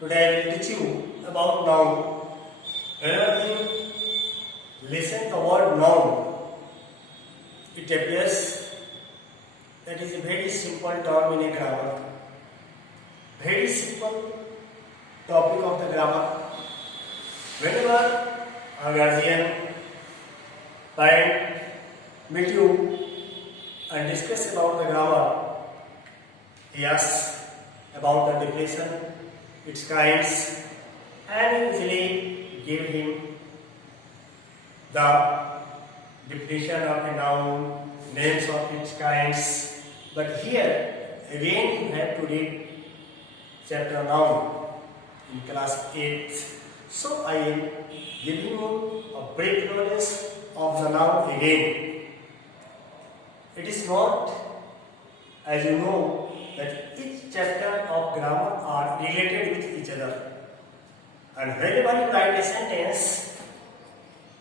Today I will teach you about noun. Whenever you listen the word noun, it appears that is a very simple term in a grammar. Very simple topic of the grammar. Whenever a guardian, parent meet you and discuss about the grammar, he asks about the definition, its kinds, and easily give him the definition of a noun, names of its kinds. But here again you have to read chapter noun in class 8. So I am giving you a brief knowledge of the noun again. It is not, as you know, that each chapter of grammar are related with each other. And whenever you write a sentence,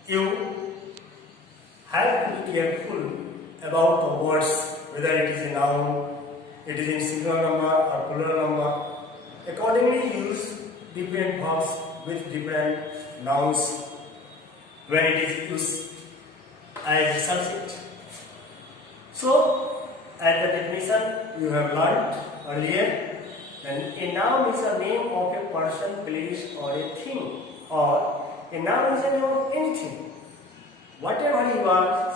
you have to be careful about the words, whether it is a noun, it is in singular number or plural number. Accordingly, use different verbs with different nouns when it is used as a subject. So, as the definition you have learnt earlier, then a noun is a name of a person, place, or a thing, or a noun is a name of anything. Whatever you are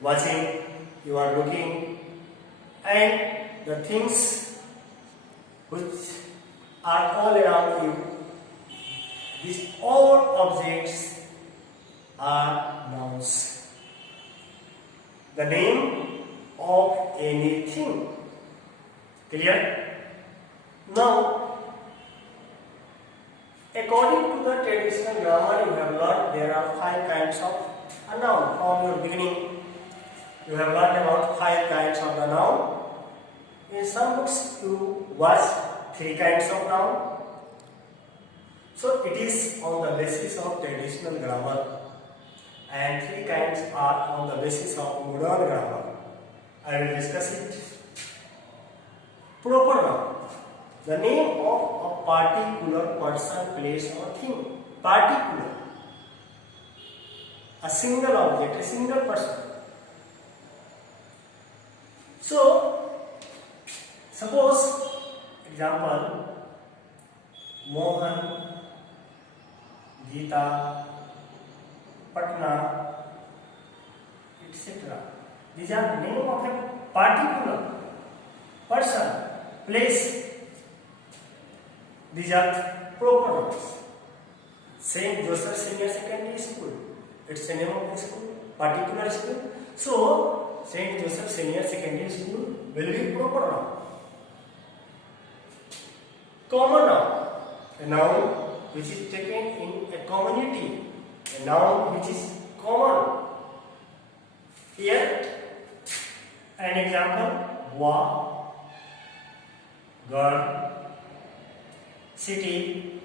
watching, you are looking, and the things which are all around you, these all objects are nouns. The name of anything. Clear? Now, according to the traditional grammar you have learned, there are 5 kinds of a noun. From your beginning, you have learned about 5 kinds of the noun. In some books, you watch 3 kinds of noun. So, it is on the basis of traditional grammar, and 3 kinds are on the basis of modern grammar. I will discuss it. Proper noun. The name of a particular person, place, or thing. Particular. A single object, a single person. So, suppose, example, Mohan, Geeta, Patna, etc. These are the name of a particular person, place. These are proper nouns. Saint Joseph Senior Secondary School. It's the name of the school, particular school. So, Saint Joseph Senior Secondary School will be proper noun. Common noun. A noun which is taken in a community. A noun which is common. Here, an example, boy, girl, city,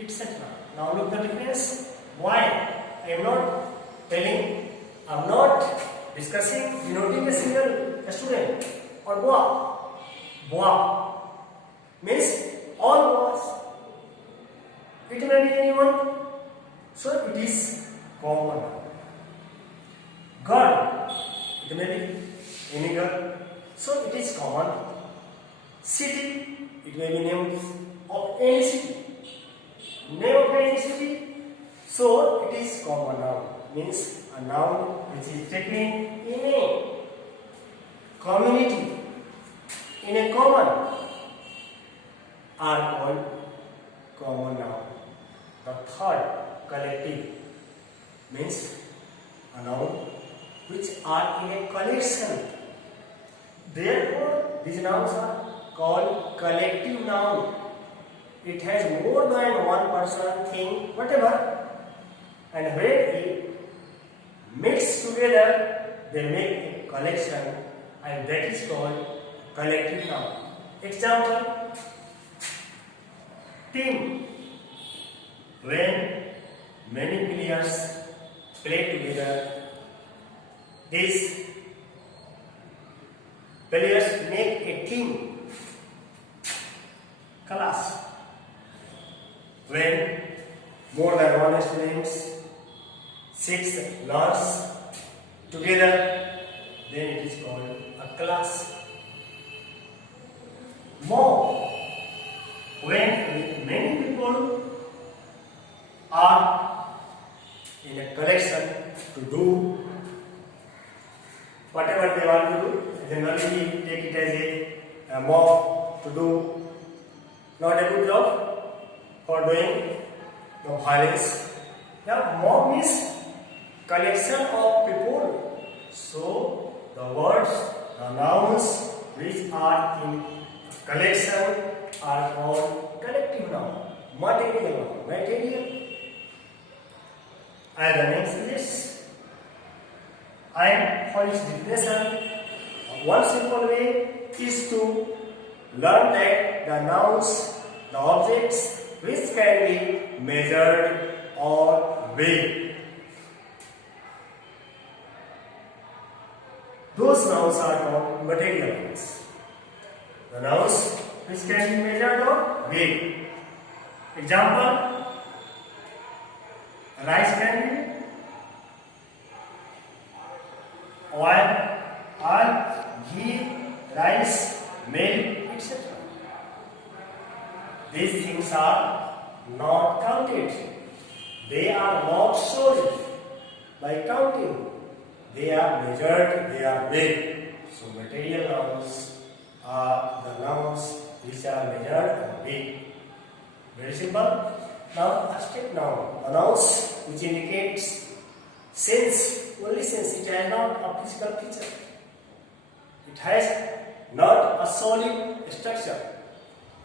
etc. Now look the difference. Why? I am not telling, I am not discussing, denoting a single student or boy. Boy means all boys. It may be anyone. So it is common. Girl, it may be any girl. So it is common. City, it may be name of any city. Name of any city. So it is common noun. Means a noun which is taken in a community, in a common, are called common noun. The third, collective, means a noun which are in a collection. Therefore, these nouns are called collective noun. It has more than one person, thing, whatever. And when it mix together, they make a collection, and that is called collective noun. Example, team. When many players play together, these players make a team. Class. when more than one students, 6 learns together, then it is called a class. More when many people are in a collection to do whatever they want to do, generally we take it as a mob to do not a good job for doing the violence. Now mob means collection of people. So the words, the nouns which are in collection are called collective noun, material noun, material. And the name suggests. And for its definition, one simple way is to learn that the nouns, the objects which can be measured or weighed. Those nouns are called material nouns. The nouns which can be measured or weighed. Example, rice can be oil, ghee, rice, milk, etc. These things are not counted. They are not sold by counting. They are measured, they are weighed. So material nouns are the nouns which are measured and weighed. Very simple. Now abstract noun, a nouns which indicates sense, only sense. It has not a physical feature. It has not a solid structure.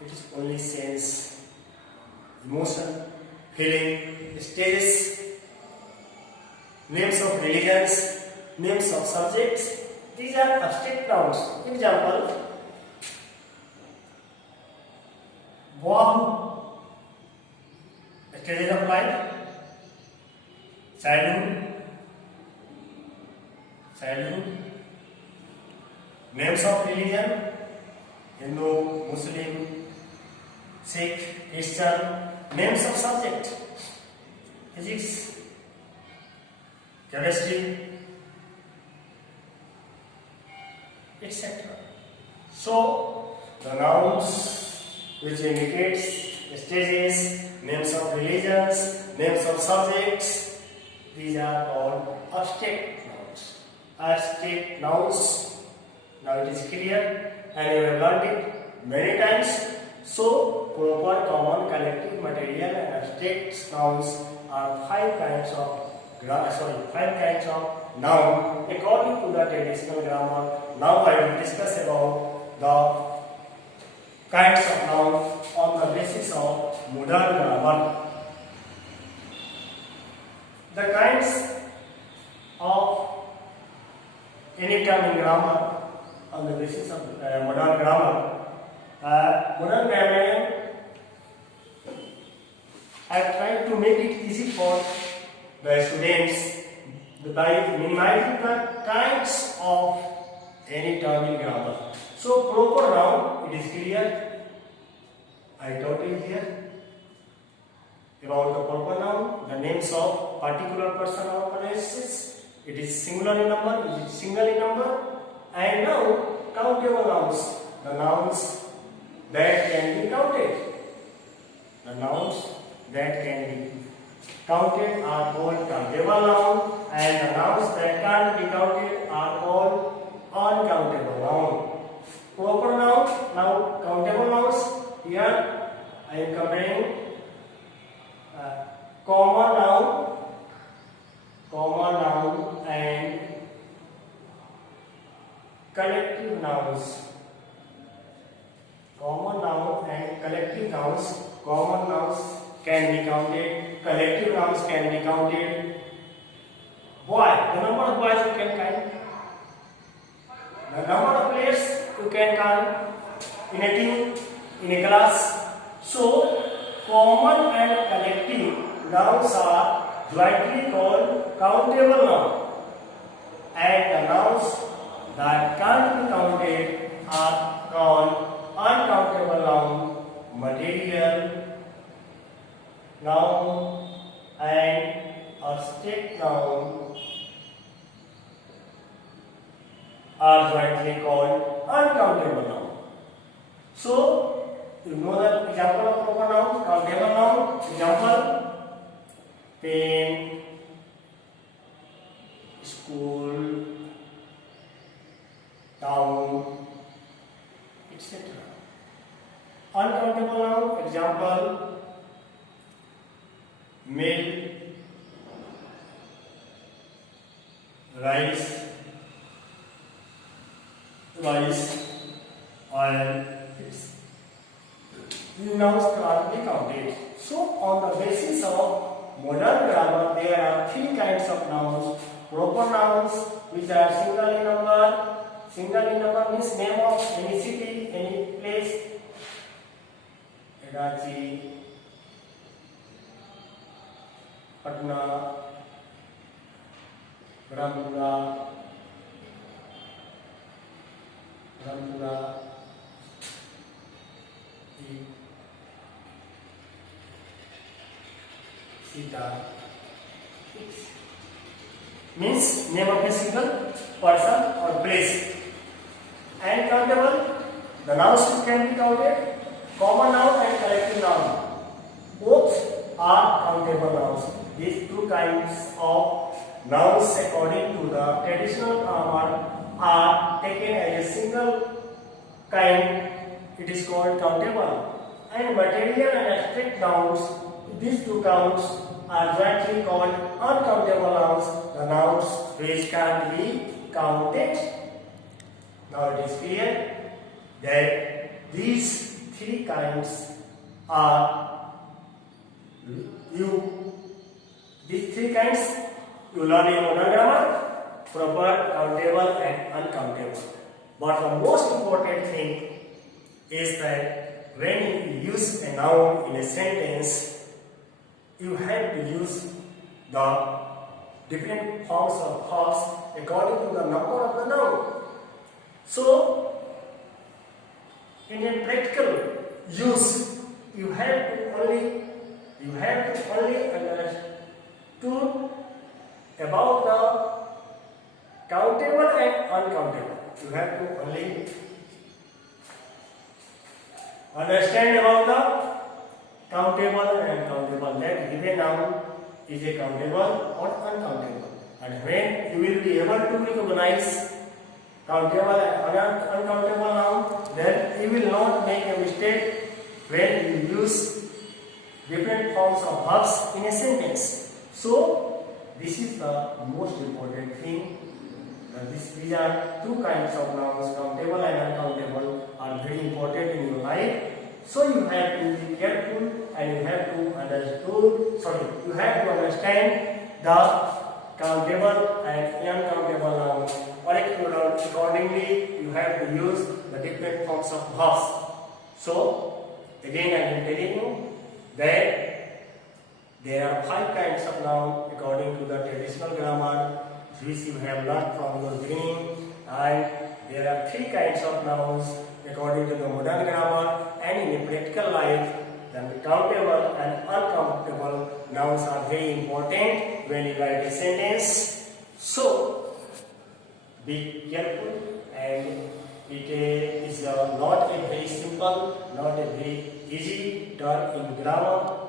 It is only sense, emotion, feeling, stages, names of religions, names of subjects. These are abstract nouns. Example, Bahu, stages of life, childhood, names of religion, Hindu, Muslim, Sikh, Christian, names of subject, physics, chemistry, etc. So the nouns which indicates stages, names of religions, names of subjects, these are called abstract nouns. Abstract nouns. Now it is clear and you have learned it many times. So proper, common, collective, material and abstract nouns are five kinds of noun according to the traditional grammar. Now I will discuss about the kinds of noun on the basis of modern grammar. The kinds of any term in grammar on the basis of modern grammar. Modern grammarian have tried to make it easy for the students by minimizing the kinds of any term in grammar. So proper noun, it is clear. I taught you here about the proper noun, the names of particular person or places. It is singular in number, it is single in number. And now countable nouns, the nouns that can be counted. The nouns that can be counted are called countable noun, and the nouns that can't be counted are called uncountable noun. Proper noun, now countable nouns. Here I am comparing common noun and collective nouns. Common noun and collective nouns. Common nouns can be counted, collective nouns can be counted. Boy, the number of boys you can count. The number of players you can count in a team, in a class. So, common and collective nouns are jointly called countable noun. And the nouns that can't be counted are called uncountable noun, material are jointly called uncountable noun. So, you know the example of proper noun, countable noun. Example: pen, school, town, etc. Uncountable noun. Example: milk, rice, oil. These nouns cannot be counted. So, on the basis of modern grammar, there are three kinds of nouns: proper nouns, which are single in number. Single in number means name of any city, any place. Karachi, Patna, Rampura, Sita. Means name of a single person or place. And countable, the nouns can be counted. Common noun and collective noun, both are countable nouns. These two kinds of nouns, according to the traditional grammar, are taken as a single kind. It is called countable. And material and abstract nouns, these two counts are jointly called uncountable nouns, the nouns which can be counted. Now it is clear that these three kinds are you learn in modern grammar: proper, countable, and uncountable. But the most important thing is that when you use a noun in a sentence, you have to use the different forms of verbs according to the number of the noun. So, in a practical use, you have to only understand about the countable and uncountable. You have to only understand about the countable and uncountable. That given noun is a countable or uncountable. And when you will be able to recognize countable and uncountable noun, then you will not make a mistake when you use different forms of verbs in a sentence. So, this is the most important thing. These are two kinds of nouns, countable and uncountable, are very important in your life. So, you have to be careful and you have to understand the countable and uncountable nouns. Accordingly, you have to use the different forms of verbs. So, again I am telling you that there are 5 kinds of noun according to the traditional grammar, which you have learned from your beginning, and there are 3 kinds of nouns according to the modern grammar. And in a practical life, the countable and uncountable nouns are very important when you write a sentence. So, be careful, and it is not a very simple, not a very easy term in grammar.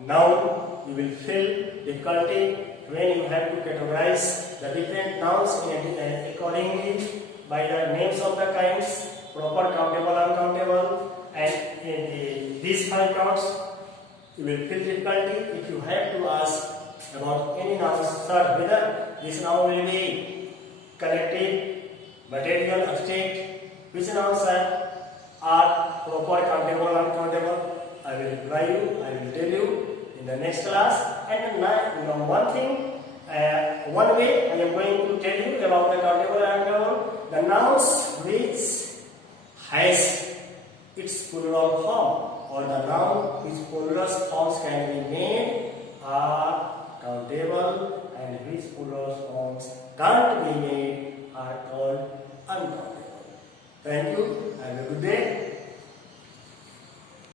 Now you will feel difficulty when you have to categorize the different nouns accordingly by the names of the kinds: proper, countable, uncountable, and in these 5 counts. You will feel difficulty if you have to ask about any nouns, sir, whether this noun will be collective, material, abstract, which nouns are proper, countable, uncountable. I will reply you, I will tell you in the next class. And one way I am going to tell you about the countable and uncountable. The nouns which has its plural form, or the noun which plural forms can be made, are countable, and which plural forms can't be made are called uncountable. Thank you. Have a good day.